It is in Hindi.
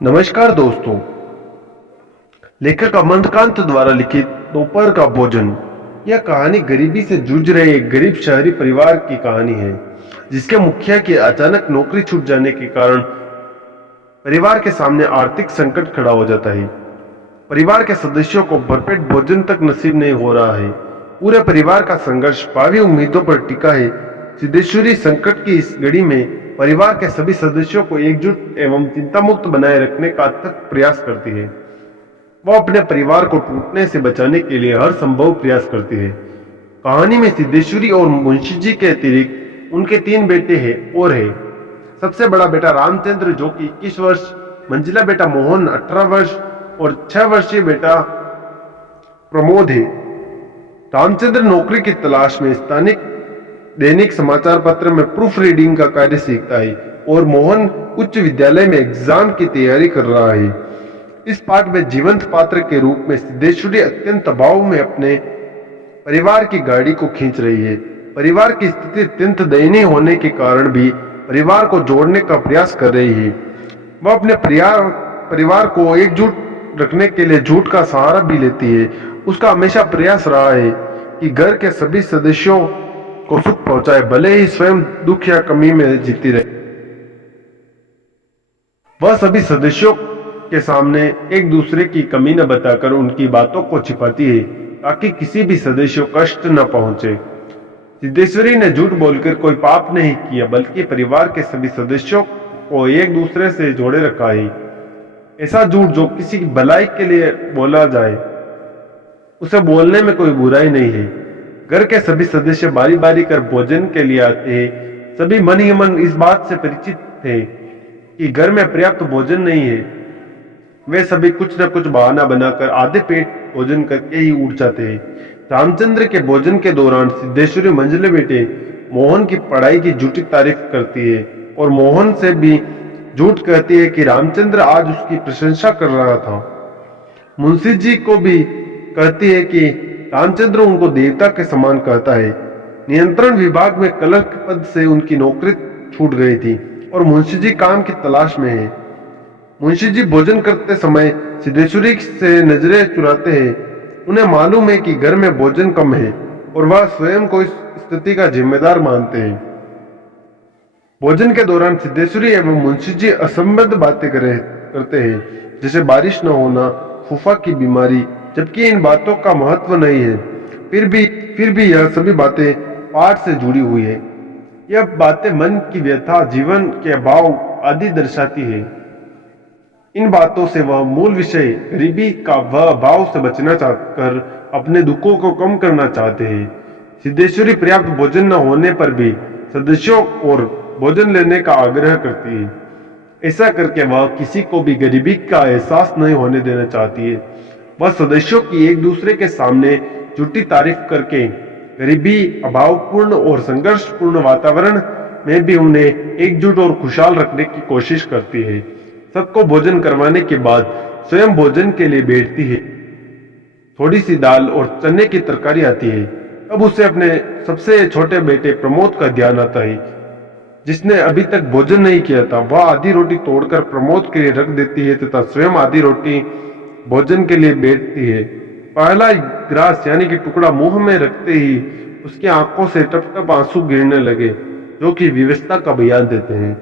नमस्कार दोस्तों। लेखक अमरकांत द्वारा लिखित दोपहर का भोजन यह कहानी गरीबी से जूझ रहे एक गरीब शहरी परिवार की कहानी है, जिसके मुखिया की अचानक नौकरी छूट जाने के कारण परिवार के सामने आर्थिक संकट खड़ा हो जाता है। परिवार के सदस्यों को भरपेट भोजन तक नसीब नहीं हो रहा है। पूरे परिवार का संघर्ष भावी उम्मीदों पर टिका है। सिद्धेश्वरी संकट की इस घड़ी में परिवार के सभी सदस्यों को एकजुट एवं चिंतामुक्त बनाए रखने का अथक प्रयास करती है। वह अपने परिवार को टूटने से बचाने के लिए हर संभव प्रयास करती है। कहानी में सिद्धेश्वरी और मुंशी जी के अतिरिक्त उनके 3 बेटे हैं और है। सबसे बड़ा बेटा रामचंद्र जो कि 21 वर्ष, मंझिला बेटा मोहन 18 वर्ष और 6 वर्षीय बेटा प्रमोद है। रामचंद्र नौकरी की तलाश में स्थानिक दैनिक समाचार पत्र में प्रूफ रीडिंग का कार्य सीखता है और मोहन उच्च विद्यालय में एग्जाम की तैयारी कर रहा है। इस पाठ में जीवंत पात्र के रूप में सिद्धेश्वरी अत्यंत दबाव में अपने परिवार की गाड़ी को खींच रही है। परिवार की स्थिति अत्यंत दयनीय होने के कारण भी परिवार को जोड़ने का प्रयास कर रही है। वह अपने परिवार को एकजुट रखने के लिए झूठ का सहारा भी लेती है। उसका हमेशा प्रयास रहा है कि घर के सभी सदस्यों को सुख पहुंचाए, भले ही स्वयं दुख या कमी में जीती रहे। वह सभी सदस्यों के सामने एक दूसरे की कमी न बताकर उनकी बातों को छिपाती है ताकि किसी भी सदस्य को कष्ट न पहुंचे। सिद्धेश्वरी ने झूठ बोलकर कोई पाप नहीं किया, बल्कि परिवार के सभी सदस्यों को एक दूसरे से जोड़े रखा है। ऐसा झूठ जो किसी की भलाई के लिए बोला जाए, उसे बोलने में कोई बुराई नहीं है। घर के सभी सदस्य बारी बारी कर भोजन के लिए आते हैं। सभी मन ही मन इस बात से परिचित थे कि घर में पर्याप्त भोजन नहीं है। वे सभी कुछ न कुछ बहाना बनाकर आधे पेट भोजन करके ही उठ जाते हैं। रामचंद्र के भोजन के दौरान सिद्धेश्वरी मंझले बेटे मोहन की पढ़ाई की झूठी तारीफ करती है और मोहन से भी झूठ कहती है कि रामचंद्र आज उसकी प्रशंसा कर रहा था। मुंशी जी को भी कहती है कि रामचंद्र उनको देवता के समान कहता है। नियंत्रण विभाग में क्लर्क पद से उनकी नौकरी छूट गई थी और मुंशी जी काम की तलाश में है। मुंशी जी भोजन करते समय सिद्धेश्वरी से नजरें चुराते हैं। उन्हें मालूम है कि घर में भोजन कम है और वह स्वयं को इस स्थिति का जिम्मेदार मानते हैं। भोजन के दौरान सिद्धेश्वरी एवं मुंशी जी असंबद्ध बातें करते हैं, जैसे बारिश न होना, फूफा की बीमारी, जबकि इन बातों का महत्व नहीं है। फिर भी यह सभी बातें पाठ से जुड़ी हुई है। यह बातें मन की व्यथा, जीवन के अभाव आदि दर्शाती है। इन बातों से वह मूल विषय गरीबी का वह अभाव से बचना चाहकर अपने दुखों को कम करना चाहते हैं। सिद्धेश्वरी पर्याप्त भोजन न होने पर भी सदस्यों और भोजन लेने का आग्रह करती है। ऐसा करके वह किसी को भी गरीबी का एहसास नहीं होने देना चाहती है। वह सदस्यों की एक दूसरे के सामने झूठी तारीफ करके गरीबी, अभावपूर्ण और संघर्षपूर्ण वातावरण में भी उन्हें एकजुट और खुशहाल रखने की कोशिश करती है। सबको भोजन करवाने के बाद स्वयं भोजन के लिए बैठती है। थोड़ी सी दाल और चने की तरकारी आती है। अब उसे अपने सबसे छोटे बेटे प्रमोद का ध्यान आता है, जिसने अभी तक भोजन नहीं किया था। वह आधी रोटी तोड़कर प्रमोद के लिए रख देती है तथा स्वयं आधी रोटी भोजन के लिए बैठती है। पहला ग्रास यानी कि टुकड़ा मुंह में रखते ही उसकी आंखों से टप टप आंसू गिरने लगे, जो कि विवशता का बयान देते हैं।